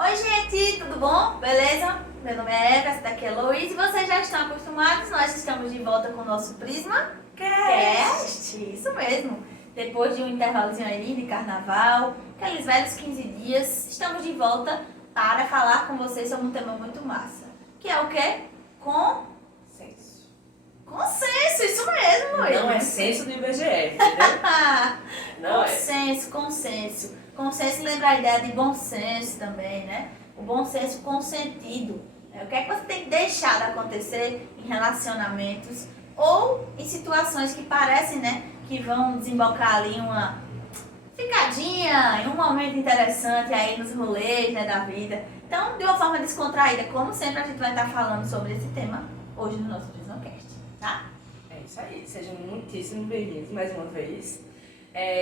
Oi, gente, tudo bom? Beleza? Meu nome é Eva, essa daqui é Luiz e vocês já estão acostumados, nós estamos de volta com o nosso Prisma Cast. Isso mesmo. Depois de um intervalozinho aí de carnaval, aqueles velhos 15 dias, estamos de volta para falar com vocês sobre um tema muito massa. Que é o quê? Senso. Consenso, isso mesmo, Luiz. Não é senso do IBGE, entendeu? Não Consenso. Consenso lembra a ideia de bom senso também, né? O bom senso consentido. O que é que você tem que deixar de acontecer em relacionamentos ou em situações que parecem, né, que vão desembocar ali uma ficadinha, em um momento interessante aí nos rolês, né, da vida. Então, de uma forma descontraída, como sempre, a gente vai estar falando sobre esse tema hoje no nosso PrismaCast, tá? É isso aí. Sejam muitíssimo bem-vindos mais uma vez.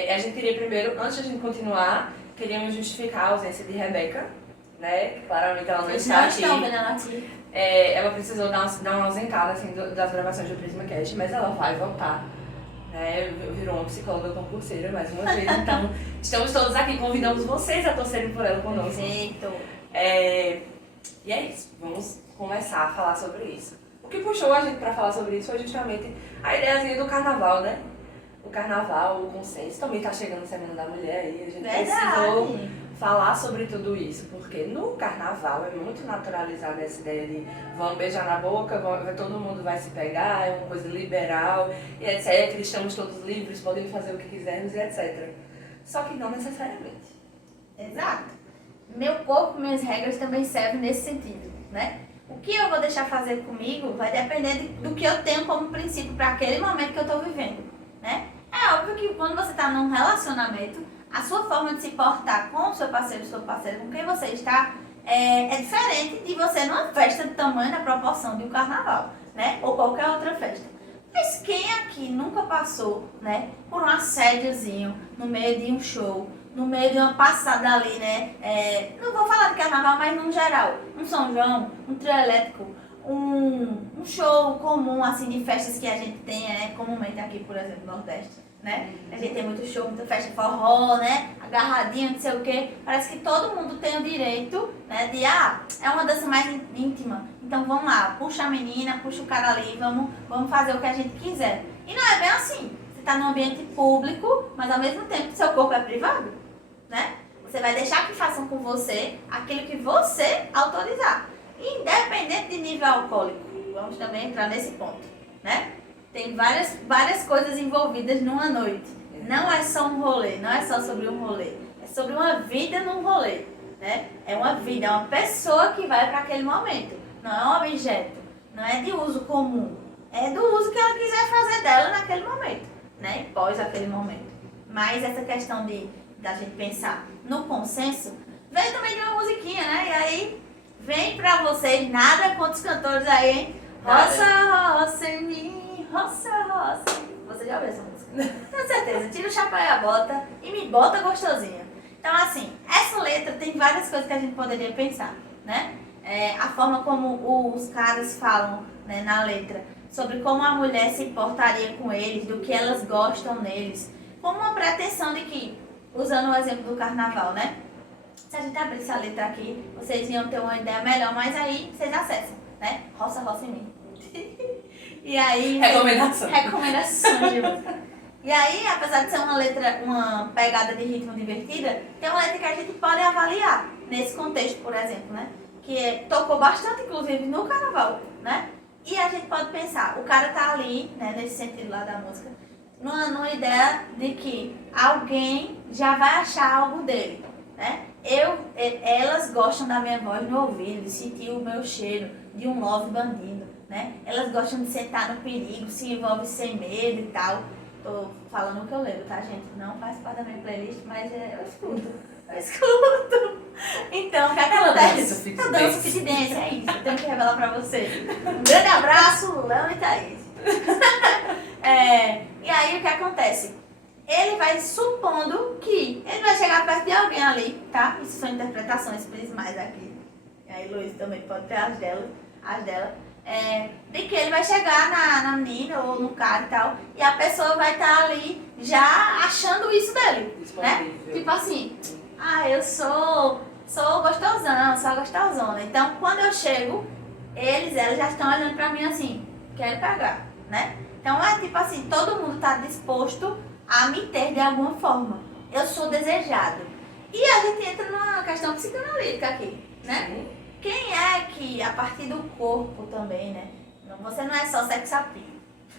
A gente queria primeiro, antes de a gente continuar, queríamos justificar a ausência de Rebeca, né? Que claramente ela não Vocês está não aqui. estão vendo ela aqui. Ela precisou dar uma ausentada assim, das gravações do PrismaCast, mas ela vai voltar. Né? Virou uma psicóloga concurseira mais uma vez, então estamos todos aqui, convidamos vocês a torcerem por ela conosco. Perfeito. E é isso, vamos começar a falar sobre isso. O que puxou a gente para falar sobre isso foi justamente a ideiazinha do carnaval, né? O carnaval, o consenso, também tá chegando a Semana da Mulher aí, a gente precisou falar sobre tudo isso, porque no carnaval é muito naturalizada essa ideia de vamos beijar na boca, todo mundo vai se pegar, é uma coisa liberal, e etc. Estamos todos livres, podemos fazer o que quisermos e etc. Só que não necessariamente. Exato. Meu corpo, minhas regras também servem nesse sentido, né? O que eu vou deixar fazer comigo vai depender do que eu tenho como princípio para aquele momento que eu estou vivendo, né? É óbvio que quando você está num relacionamento, a sua forma de se portar com o seu parceiro, sua parceira, com quem você está, é diferente de você numa festa do tamanho da proporção de um carnaval, né? Ou qualquer outra festa. Mas quem aqui nunca passou, né, por um assédiozinho no meio de um show, no meio de uma passada ali, né? Não vou falar de carnaval, mas no geral. Um São João, um trio elétrico, um show comum, assim, de festas que a gente tem, comumente aqui, por exemplo, no Nordeste, né? A gente tem muito show, muita festa forró, né? Agarradinho, não sei o quê. Parece que todo mundo tem o direito, né, de, é uma dança mais íntima. Então vamos lá, puxa a menina, puxa o cara ali, vamos fazer o que a gente quiser. E não é bem assim. Você está num ambiente público, mas ao mesmo tempo seu corpo é privado, né? Você vai deixar que façam com você aquilo que você autorizar. Independente de nível alcoólico. Vamos também entrar nesse ponto, né? Tem várias coisas envolvidas numa noite. Não é só um rolê, não é só sobre um rolê. É sobre uma vida num rolê, né? É uma vida, é uma pessoa que vai para aquele momento. Não é um objeto, não é de uso comum. É do uso que ela quiser fazer dela naquele momento, né? Pós aquele momento. Mas essa questão da gente pensar no consenso veio também de uma musiquinha, né? E aí vem pra vocês, nada contra os cantores aí, hein? Roça, roça em mim, roça, roça. Você já ouviu essa música? Com certeza. Tira o chapéu e a bota e me bota gostosinha. Então, assim, essa letra tem várias coisas que a gente poderia pensar, né? A forma como os caras falam, né, na letra, sobre como a mulher se importaria com eles, do que elas gostam neles, como uma pretensão de que, usando o exemplo do carnaval, né? Se a gente abrisse a letra aqui, vocês iam ter uma ideia melhor, mas aí vocês acessam, né? Roça, roça em mim. E aí... Recomendações de música. E aí, apesar de ser uma letra, uma pegada de ritmo divertida, tem uma letra que a gente pode avaliar nesse contexto, por exemplo, né? Que tocou bastante, inclusive, no carnaval, né? E a gente pode pensar, o cara tá ali, né, nesse sentido lá da música, numa ideia de que alguém já vai achar algo dele, né? Elas gostam da minha voz no ouvido, de sentir o meu cheiro, de um love bandido, né? Elas gostam de sentar no perigo, se envolve sem medo e tal. Tô falando o que eu lembro, tá, gente? Não faz parte da minha playlist, mas eu escuto. Então, o que acontece? Eu danço fit dance, é isso. Eu tenho que revelar pra você. Um grande abraço, Léo e Thaís. E aí, o que acontece? Ele vai supondo que ele vai chegar perto de alguém ali, tá? Isso são interpretações prismais aqui. E aí, Luiz também pode ter as dela. De que ele vai chegar na menina ou no cara e tal, e a pessoa vai estar ali já achando isso dele, né? Tipo assim, eu sou sou gostosão, sou a gostosona. Então, quando eu chego, elas já estão olhando pra mim assim, quero pegar, né? Então, é tipo assim, todo mundo tá disposto a me ter de alguma forma. Eu sou desejado. E a gente entra numa questão psicanalítica aqui, né? Sim. Quem é que, a partir do corpo também, né? Você não é só sex appeal,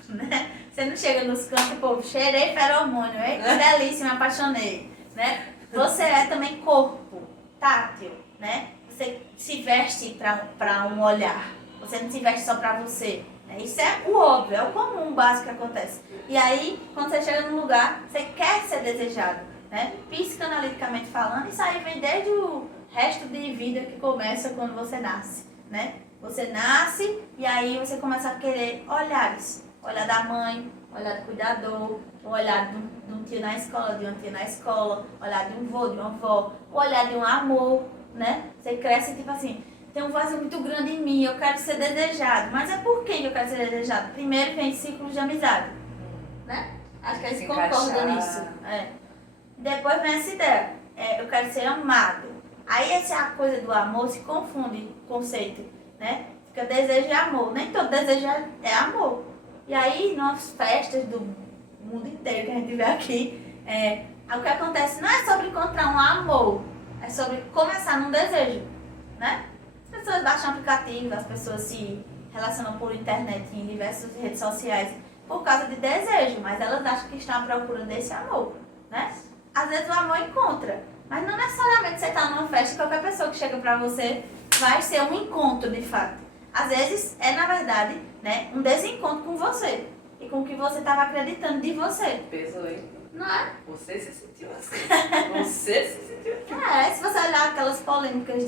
né? Você não chega nos cantos e, pô, cheirei feromônio, hein? Que delícia, me apaixonei, né? Você é também corpo, tátil, né? Você se veste pra um olhar. Você não se veste só pra você. Né? Isso é o óbvio, é o comum, o básico que acontece. E aí, quando você chega num lugar, você quer ser desejado, né? Psicanaliticamente falando, isso aí vem desde o resto de vida que começa quando você nasce, né? Você nasce e aí você começa a querer olhares. Olhar da mãe, olhar do cuidador, o olhar de um tio na escola, de uma tia na escola, olhar de um vô, de uma avó, o olhar de um amor, né? Você cresce tipo assim, tem um vazio muito grande em mim, eu quero ser desejado. Mas é por que eu quero ser desejado? Primeiro vem ciclos de amizade, né? Acho que a gente concorda nisso. É. Depois vem essa ideia, eu quero ser amado. Aí essa coisa do amor se confunde o conceito, né? Fica desejo e amor. Nem todo desejo é amor. E aí, nas festas do mundo inteiro que a gente vê aqui, o que acontece não é sobre encontrar um amor, é sobre começar num desejo, né? As pessoas baixam aplicativos, as pessoas se relacionam por internet em diversas redes sociais por causa de desejo, mas elas acham que estão à procura desse amor, né? Às vezes o amor encontra, mas não necessariamente você está numa festa e qualquer pessoa que chega pra você vai ser um encontro de fato. Às vezes é, na verdade, né, um desencontro com você e com o que você estava acreditando de você. Pesou, hein? Não é? Você se sentiu assim. Você se sentiu assim. Se você olhar aquelas polêmicas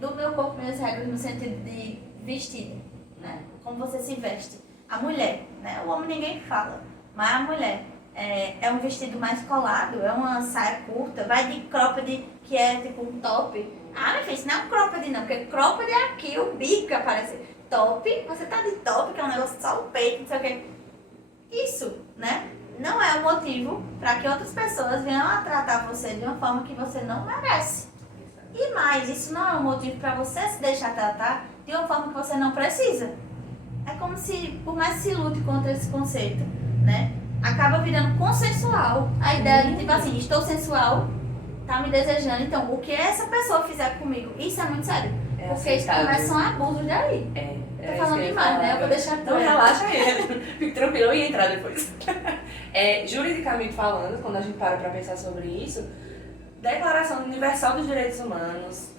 do meu corpo, minhas regras, no sentido de vestido, né? Como você se veste. A mulher, né? O homem ninguém fala, mas a mulher é um vestido mais colado, é uma saia curta, vai de cropped, que é tipo um top. Ah, meu filho, isso não é um cropped não, porque cropped é aqui, o bico aparece. Top, você tá de top, que é um negócio só o peito, não sei o quê. Isso, né? Não é o motivo para que outras pessoas venham a tratar você de uma forma que você não merece. E mais, isso não é um motivo para você se deixar tratar de uma forma que você não precisa. É como se, por mais que se lute contra esse conceito, né? Acaba virando consensual. A ideia de, tipo assim, estou sensual, tá me desejando, então o que essa pessoa fizer comigo, isso é muito sério. Porque isso começam abusos daí. Tô falando demais, né? Eu vou deixar Então relaxa aí, fique tranquilo, eu ia entrar depois. Juridicamente falando, quando a gente para pra pensar sobre isso, Declaração Universal dos Direitos Humanos,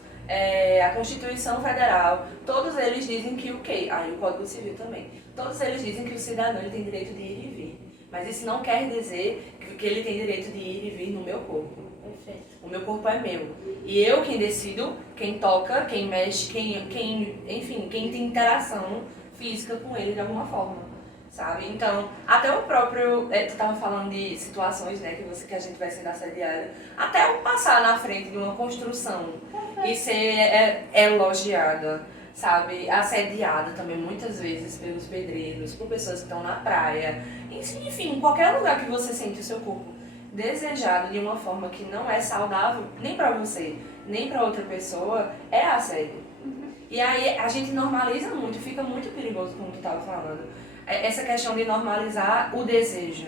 a Constituição Federal, todos eles dizem que o quê? Aí o Código Civil também. Todos eles dizem que o cidadão ele tem direito de ir e vir. Mas isso não quer dizer que ele tem direito de ir e vir no meu corpo. Perfeito. O meu corpo é meu. E eu quem decido, quem toca, quem mexe, enfim, quem tem interação física com ele de alguma forma, sabe? Então, até o próprio, tu estava falando de situações, né, que a gente vai sendo assediada, até eu passar na frente de uma construção e ser elogiada, sabe? Assediada também muitas vezes pelos pedreiros, por pessoas que estão na praia, enfim, qualquer lugar que você sente o seu corpo desejado de uma forma que não é saudável, nem pra você, nem pra outra pessoa, é assédio. E aí a gente normaliza muito, fica muito perigoso, como tu estava falando, essa questão de normalizar o desejo.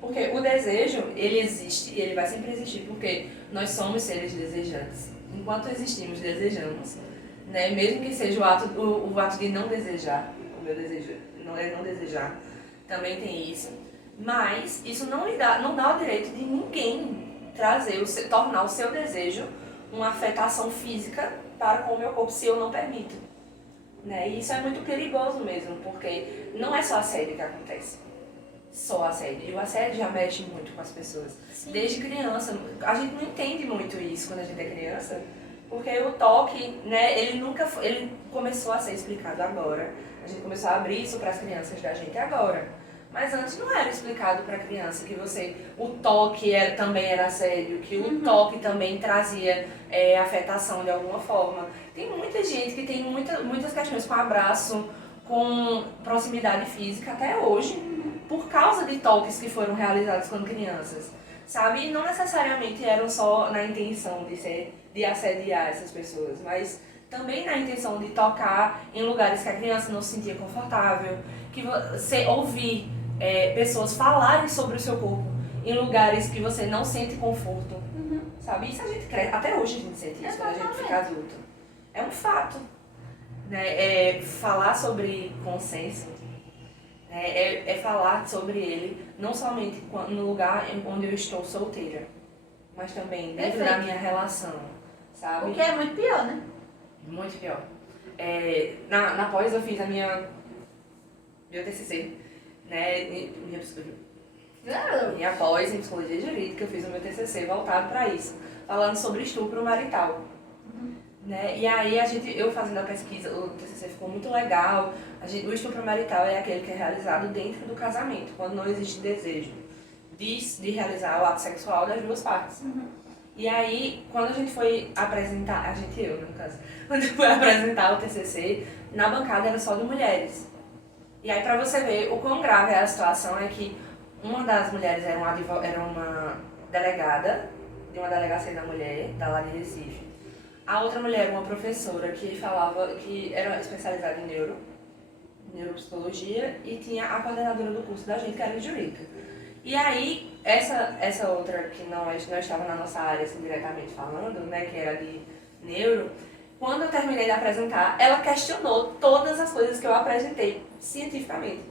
Porque o desejo, ele existe e ele vai sempre existir, porque nós somos seres desejantes. Enquanto existimos, desejamos. Né? Mesmo que seja o ato de não desejar, o meu desejo não é não desejar, também tem isso. Mas isso não dá o direito de ninguém tornar o seu desejo uma afetação física para com o meu corpo, se eu não permito. Né? E isso é muito perigoso mesmo, porque não é só assédio que acontece. Só assédio. E o assédio já mexe muito com as pessoas. Sim. Desde criança. A gente não entende muito isso quando a gente é criança, porque o toque, né, ele começou a ser explicado agora. A gente começou a abrir isso para as crianças da gente agora. Mas antes não era explicado para a criança que o toque também era assédio, que o toque também trazia afetação de alguma forma. Tem muita gente que tem muitas questões com abraço, com proximidade física até hoje, por causa de toques que foram realizados quando crianças. sabe? E não necessariamente eram só na intenção de assediar essas pessoas, mas também na intenção de tocar em lugares que a criança não se sentia confortável, que você ouvir pessoas falarem sobre o seu corpo em lugares que você não sente conforto, sabe? Isso a gente cresce, até hoje a gente sente isso quando a gente fica adulto. É um fato, né? Falar sobre consenso, é falar sobre ele não somente no lugar onde eu estou solteira, mas também dentro da minha relação, sabe? O que é muito pior, né? Muito pior. Na pós eu fiz meu TCC, né? Minha pós em psicologia jurídica, eu fiz o meu TCC voltado para isso, falando sobre estupro marital. Né? E aí eu fazendo a pesquisa, o TCC ficou muito legal. O estupro marital é aquele que é realizado dentro do casamento, quando não existe desejo de realizar o ato sexual das duas partes. E aí, quando a gente foi apresentar, eu, no caso, quando foi apresentar o TCC, na bancada era só de mulheres. E aí, pra você ver o quão grave é a situação, é que uma das mulheres era uma delegada de uma delegacia da mulher, da lá de Recife. A outra mulher era uma professora que era especializada em neuropsicologia, e tinha a coordenadora do curso da gente, que era de jurídica. E aí, essa outra que não estava na nossa área, assim, diretamente falando, né, que era de neuro, quando eu terminei de apresentar, ela questionou todas as coisas que eu apresentei cientificamente.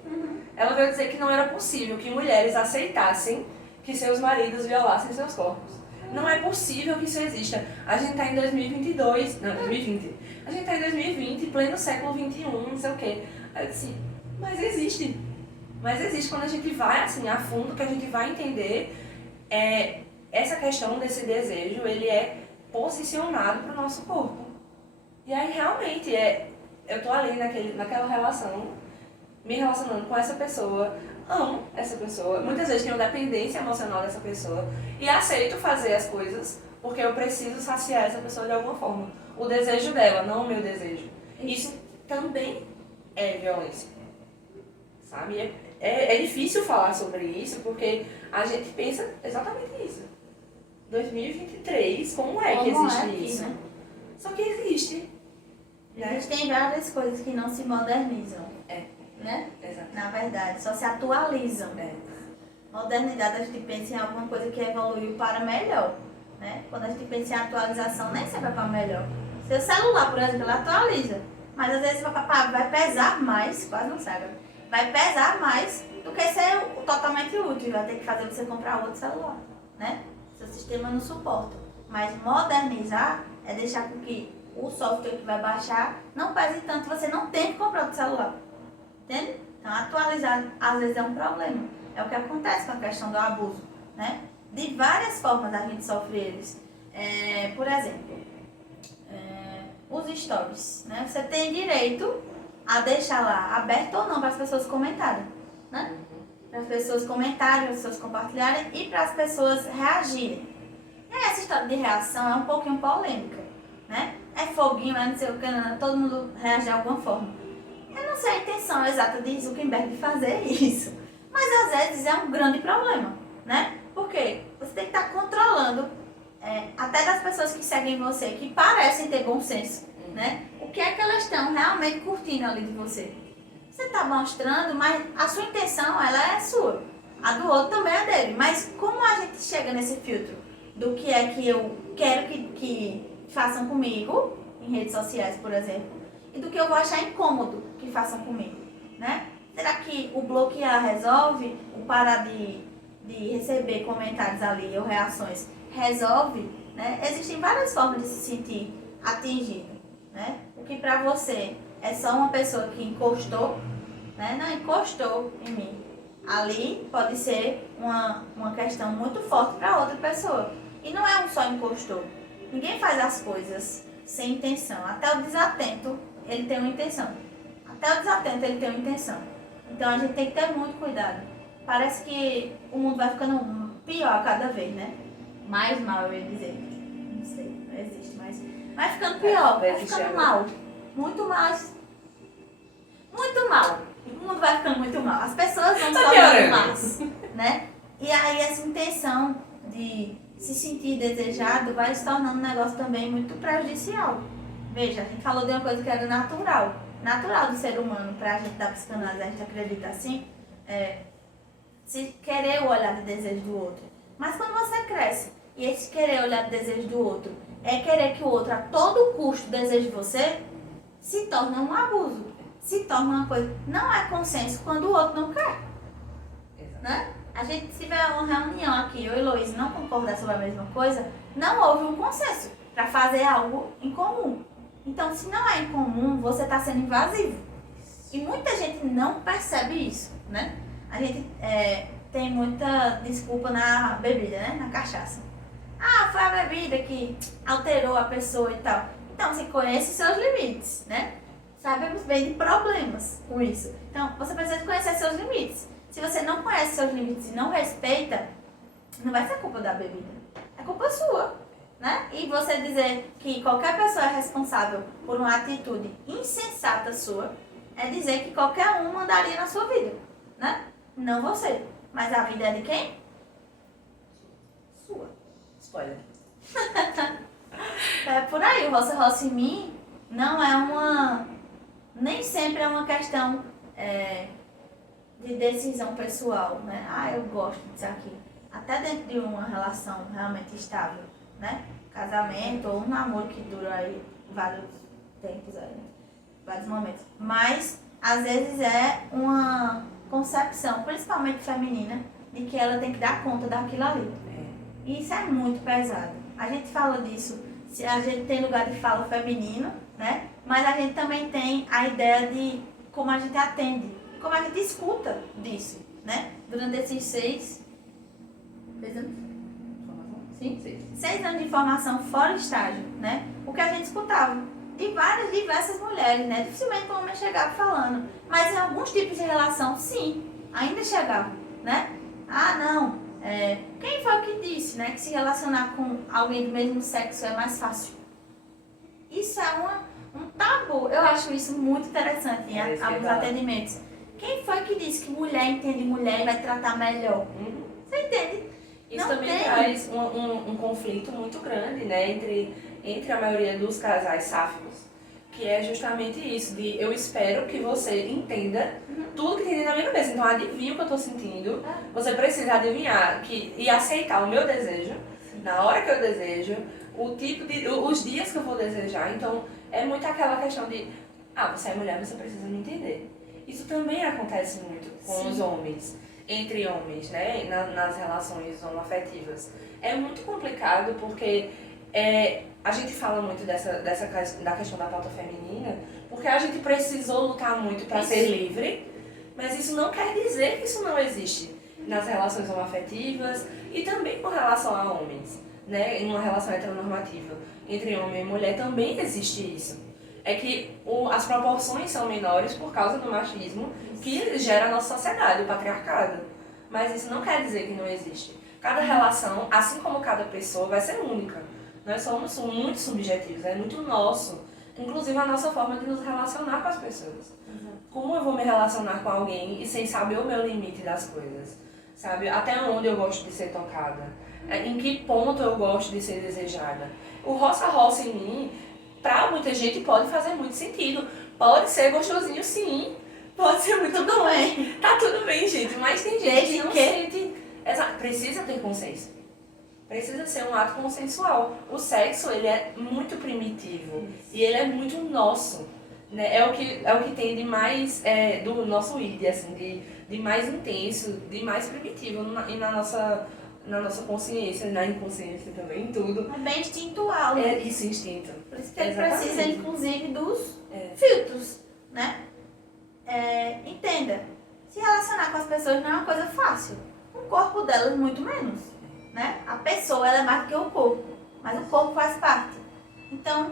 Ela veio dizer que não era possível que mulheres aceitassem que seus maridos violassem seus corpos. Não é possível que isso exista. A gente está em 2022, não, 2020. A gente está em 2020, pleno século XXI, não sei o quê. Aí eu disse, mas existe. Mas existe quando a gente vai assim a fundo, que a gente vai entender essa questão desse desejo, ele é posicionado para o nosso corpo. E aí realmente eu tô ali naquela relação, me relacionando com essa pessoa, amo essa pessoa, muitas vezes tenho dependência emocional dessa pessoa e aceito fazer as coisas porque eu preciso saciar essa pessoa de alguma forma. O desejo dela, não o meu desejo. Isso também é violência, sabe? É difícil falar sobre isso porque a gente pensa exatamente isso. 2023, como é que existe isso? Né? Só que existe. Né? Existem várias coisas que não se modernizam. Né? Exato. Na verdade, só se atualizam. Modernidade, a gente pensa em alguma coisa que evoluiu para melhor. Né? Quando a gente pensa em atualização, nem sempre é para melhor. Seu celular, por exemplo, ele atualiza. Mas às vezes vai pesar mais, quase não sabe, vai pesar mais do que ser totalmente útil. Vai ter que fazer você comprar outro celular. Né? Seu sistema não suporta. Mas modernizar é deixar com que o software que vai baixar não pese tanto, você não tem que comprar outro celular. Entende? Então, atualizar às vezes é um problema. É o que acontece com a questão do abuso, né? De várias formas a gente sofre eles. Por exemplo, os stories, né? Você tem direito a deixar lá, aberto ou não, para as pessoas comentarem, né? Para as pessoas comentarem, para as pessoas compartilharem e para as pessoas reagirem. E aí, essa história de reação é um pouquinho polêmica, né? É foguinho, não sei o que, todo mundo reage de alguma forma. Eu não sei a intenção exata de Zuckerberg de fazer isso, mas às vezes é um grande problema, né? Porque você tem que estar controlando até das pessoas que seguem você, que parecem ter bom senso, né? O que é que elas estão realmente curtindo ali de você? Você está mostrando, mas a sua intenção, ela é sua. A do outro também é dele. Mas como a gente chega nesse filtro do que é que eu quero que façam comigo, em redes sociais, por exemplo, e do que eu vou achar incômodo que façam comigo, né? Será que o bloquear resolve? O parar de receber comentários ali ou reações resolve? Né? Existem várias formas de se sentir atingido, né? O que pra você é só uma pessoa que encostou, né? Não encostou em mim. Ali pode ser uma questão muito forte para outra pessoa. E não é um só encostou. Ninguém faz as coisas sem intenção. Até o desatento, ele tem uma intenção. Até o desatento, ele tem uma intenção. Então a gente tem que ter muito cuidado. Parece que o mundo vai ficando pior a cada vez, né? Mais mal, eu ia dizer. Não sei, não existe, mas vai ficando pior, vai ficando mal. Muito mais. Muito mal. O mundo vai ficando muito mal. As pessoas vão se tornando más, né? E aí essa intenção de se sentir desejado vai se tornando um negócio também muito prejudicial. Veja, a gente falou de uma coisa que era natural do ser humano, pra gente da psicanálise, a gente acredita assim, se querer o olhar de desejo do outro. Mas quando você cresce e esse querer o olhar de desejo do outro é querer que o outro a todo custo deseje você, se torna um abuso, se torna uma coisa, não é consenso quando o outro não quer. Né? A gente, se tiver uma reunião aqui, eu e Luiz não concordar sobre a mesma coisa, não houve um consenso para fazer algo em comum. Então, se não é em comum, você está sendo invasivo. E muita gente não percebe isso, né? A gente tem muita desculpa na bebida, né? Na cachaça. Ah, foi a bebida que alterou a pessoa e tal. Então, você conhece seus limites, né? Sabemos bem de problemas com isso. Então, você precisa conhecer seus limites. Se você não conhece seus limites e não respeita, não vai ser culpa da bebida. É culpa sua, né? E você dizer que qualquer pessoa é responsável por uma atitude insensata sua, é dizer que qualquer um mandaria na sua vida, né? Não você. Mas a vida é de quem? Sua. Spoiler. É por aí, o roça em mim não é uma... Nem sempre é uma questão de decisão pessoal, né? Ah, eu gosto disso aqui. Até dentro de uma relação realmente estável, né? Casamento ou um namoro que dura aí vários tempos, aí, vários momentos. Mas, às vezes, é uma concepção, principalmente feminina, de que ela tem que dar conta daquilo ali. E isso é muito pesado. A gente fala disso, a gente tem lugar de fala feminino, né? Mas a gente também tem a ideia de como a gente atende, como a gente escuta disso, né? Durante esses 6 anos? Sim? 6 anos de formação fora estágio, né? O que a gente escutava de diversas mulheres, né? Dificilmente o homem chegava falando, mas em alguns tipos de relação, sim, ainda chegava, né? Ah, não, quem foi que disse, né, que se relacionar com alguém do mesmo sexo é mais fácil? Isso é um tabu. Eu acho isso muito interessante em alguns atendimentos. Quem foi que disse que mulher entende mulher e vai tratar melhor? Você entende? Isso não também traz um conflito muito grande, né, entre a maioria dos casais sáficos, que é justamente isso, de eu espero que você entenda tudo que tem dentro da minha cabeça. Então adivinha o que eu tô sentindo, você precisa adivinhar e aceitar o meu desejo, na hora que eu desejo, os dias que eu vou desejar. Então é muito aquela questão de, você é mulher, você precisa me entender. Isso também acontece muito com os homens, entre homens, né, nas relações homoafetivas. É muito complicado porque a gente fala muito da questão da pauta feminina, porque a gente precisou lutar muito para ser livre, mas isso não quer dizer que isso não existe nas relações homoafetivas e também com relação a homens, né, em uma relação heteronormativa entre homem e mulher também existe isso. É que as proporções são menores por causa do machismo que gera a nossa sociedade, o patriarcado. Mas isso não quer dizer que não existe. Cada relação, assim como cada pessoa, vai ser única. Nós somos muito subjetivos, é muito nosso. Inclusive a nossa forma de nos relacionar com as pessoas. Como eu vou me relacionar com alguém e sem saber o meu limite das coisas? Sabe? Até onde eu gosto de ser tocada? Em que ponto eu gosto de ser desejada? O roça em mim, pra muita gente, pode fazer muito sentido. Pode ser gostosinho, sim. Pode ser muito tudo bom. Bem. Tá tudo bem, gente. Mas tem gente que não sente... Precisa ter consenso. Precisa ser um ato consensual. O sexo, ele é muito primitivo. E ele é muito nosso. Né? É o que tem de mais... do nosso id, assim, de mais intenso, de mais primitivo. E na nossa consciência, na inconsciência também, em tudo. É bem instintual, né? É isso, instinto. Por isso que ele precisa, inclusive, dos filtros, né? Entenda, se relacionar com as pessoas não é uma coisa fácil. O corpo delas, muito menos, né? A pessoa, ela é mais do que o corpo, mas o corpo faz parte. Então,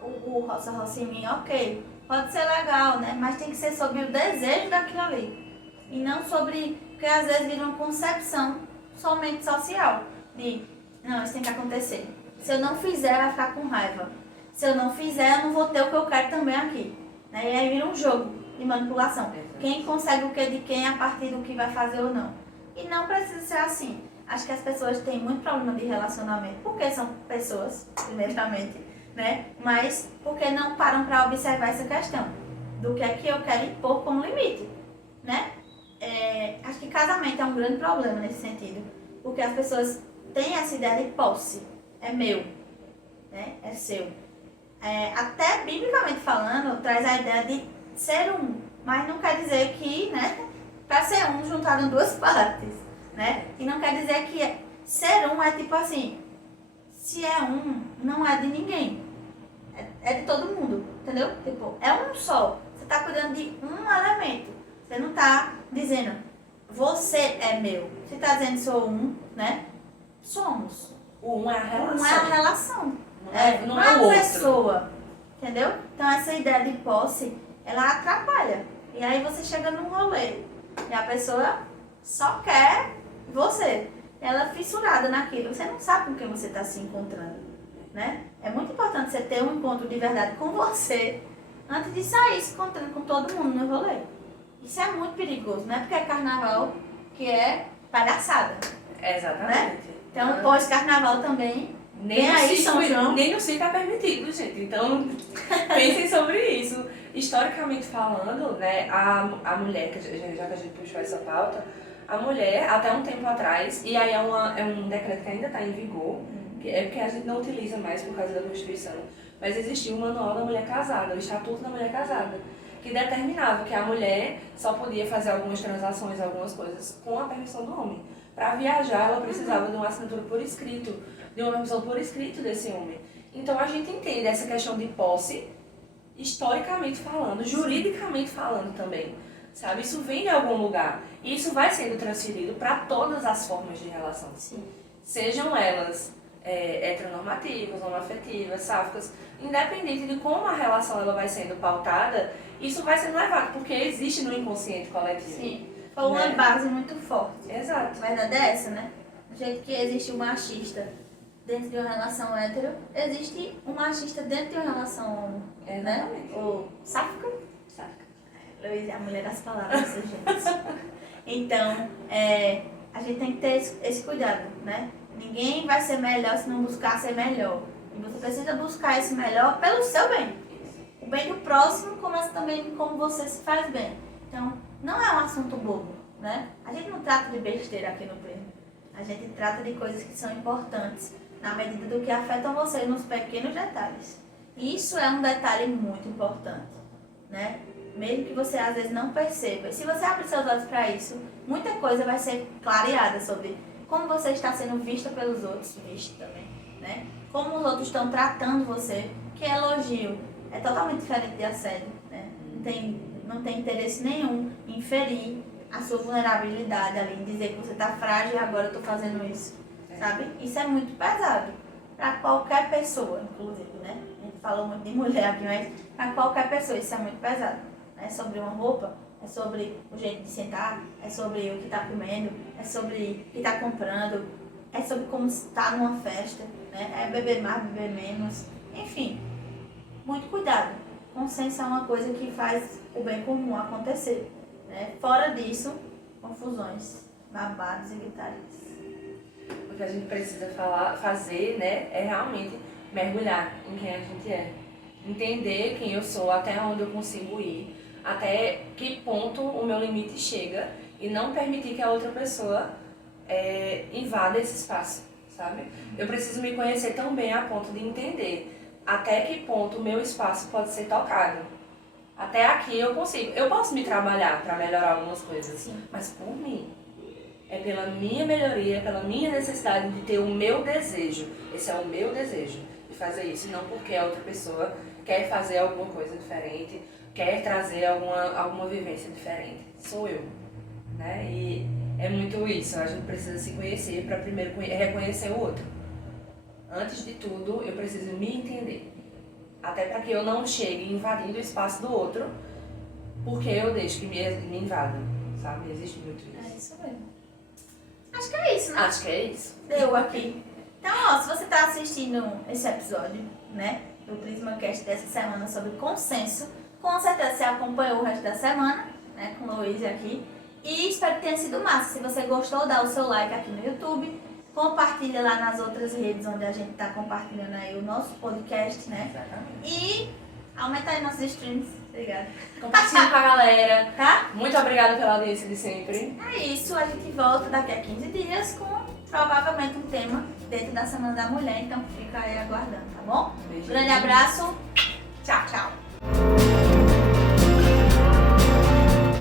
o roça em mim, ok, pode ser legal, né? Mas tem que ser sobre o desejo daquilo ali. E não sobre, porque às vezes vira uma concepção somente social, de, não, isso tem que acontecer. Se eu não fizer, vai ficar com raiva. Se eu não fizer, eu não vou ter o que eu quero também aqui. Né? E aí vira um jogo de manipulação. Quem consegue o que de quem a partir do que vai fazer ou não. E não precisa ser assim. Acho que as pessoas têm muito problema de relacionamento, porque são pessoas, primeiramente, né? Mas porque não param para observar essa questão do que é que eu quero impor como limite, né? Acho que casamento é um grande problema nesse sentido, porque as pessoas têm essa ideia de posse, é meu, né? É seu. Até biblicamente falando, traz a ideia de ser um, mas não quer dizer que, né? Para ser um, juntaram duas partes, né? E não quer dizer que ser um é tipo assim, se é um, não é de ninguém, é de todo mundo, entendeu? Tipo, é um só. Você tá cuidando de um elemento. Você não tá dizendo, você é meu. Você tá dizendo, sou um, né? Somos. O um é a relação. Um é a relação. Não é o uma outro. pessoa, entendeu? Então essa ideia de posse, ela atrapalha. E aí você chega num rolê e a pessoa só quer você. Ela é fissurada naquilo. Você não sabe com quem você está se encontrando, né? É muito importante você ter um encontro de verdade com você antes de sair se encontrando com todo mundo no rolê. Isso é muito perigoso, não é porque é carnaval que é palhaçada. Exatamente. Né? Então, pós-carnaval também. Nem aí, São João. Nem no circo é permitido, gente. Então, pensem sobre isso. Historicamente falando, né, a mulher, já que a gente puxou essa pauta, a mulher, até um tempo atrás, e aí é um decreto que ainda está em vigor, que é porque a gente não utiliza mais por causa da Constituição, mas existia o Manual da Mulher Casada, o Estatuto da Mulher Casada, que determinava que a mulher só podia fazer algumas transações, algumas coisas, com a permissão do homem. Para viajar, ela precisava de uma assinatura por escrito, de uma permissão por escrito desse homem. Então a gente entende essa questão de posse, historicamente falando, juridicamente falando também, sabe? Isso vem de algum lugar e isso vai sendo transferido para todas as formas de relação. Sim. Sejam elas heteronormativas, homoafetivas, sáficas, independente de como a relação ela vai sendo pautada, isso vai sendo levado, porque existe no inconsciente coletivo. Sim. Foi uma base muito forte. Exato. A verdade é essa, né? Do jeito que existe o machista dentro de uma relação hétero, existe um machista dentro de uma relação homo, né? Ou sáfica. Luiz é a mulher das palavras, gente. Então, a gente tem que ter esse cuidado, né? Ninguém vai ser melhor se não buscar ser melhor. E você precisa buscar esse melhor pelo seu bem. O bem do próximo começa também como você se faz bem. Então, não é um assunto bobo, né? A gente não trata de besteira aqui no Prêmio. A gente trata de coisas que são importantes na medida do que afetam você nos pequenos detalhes. E isso é um detalhe muito importante, né? Mesmo que você às vezes não perceba. Se você abrir seus olhos para isso, muita coisa vai ser clareada sobre como você está sendo vista pelos outros, visto também, né? Como os outros estão tratando você, que é elogio. É totalmente diferente de assédio, né? Não tem interesse nenhum em ferir a sua vulnerabilidade ali, em dizer que você está frágil e agora eu estou fazendo isso, sabe? Isso é muito pesado para qualquer pessoa, inclusive, né? A gente falou muito de mulher aqui, mas para qualquer pessoa isso é muito pesado. É sobre uma roupa, é sobre o jeito de sentar, é sobre o que está comendo, é sobre o que está comprando, é sobre como está numa festa, né? É beber mais, beber menos, enfim, muito cuidado. Consenso é uma coisa que faz o bem comum acontecer, né? Fora disso, confusões, babados e gritarias. O que a gente precisa fazer, né, é realmente mergulhar em quem a gente é. Entender quem eu sou, até onde eu consigo ir, até que ponto o meu limite chega e não permitir que a outra pessoa invada esse espaço, sabe? Eu preciso me conhecer tão bem a ponto de entender até que ponto o meu espaço pode ser tocado. Até aqui eu consigo. Eu posso me trabalhar para melhorar algumas coisas, Sim. mas por mim. É pela minha melhoria, pela minha necessidade de ter o meu desejo. Esse é o meu desejo de fazer isso, não porque a outra pessoa quer fazer alguma coisa diferente, quer trazer alguma vivência diferente. Sou eu, né? E é muito isso, a gente precisa se conhecer para primeiro reconhecer o outro. Antes de tudo, eu preciso me entender. Até para que eu não chegue invadindo o espaço do outro, porque eu deixo que me invadam, sabe? Existe muito isso. É isso mesmo. Acho que é isso, né? Acho que é isso. Deu aqui. Então, ó, se você está assistindo esse episódio, né, do PrismaCast dessa semana sobre consenso, com certeza você acompanhou o resto da semana, né, com o Luiz aqui. E espero que tenha sido massa. Se você gostou, dá o seu like aqui no YouTube. Compartilha lá nas outras redes onde a gente tá compartilhando aí o nosso podcast, né? Exatamente. E aumenta aí nossos streams. Obrigada. Compartilhe com a galera. Tá? Muito obrigada pela audiência de sempre. É isso, a gente volta daqui a 15 dias com provavelmente um tema dentro da Semana da Mulher. Então fica aí aguardando, tá bom? Beijinho. Grande abraço.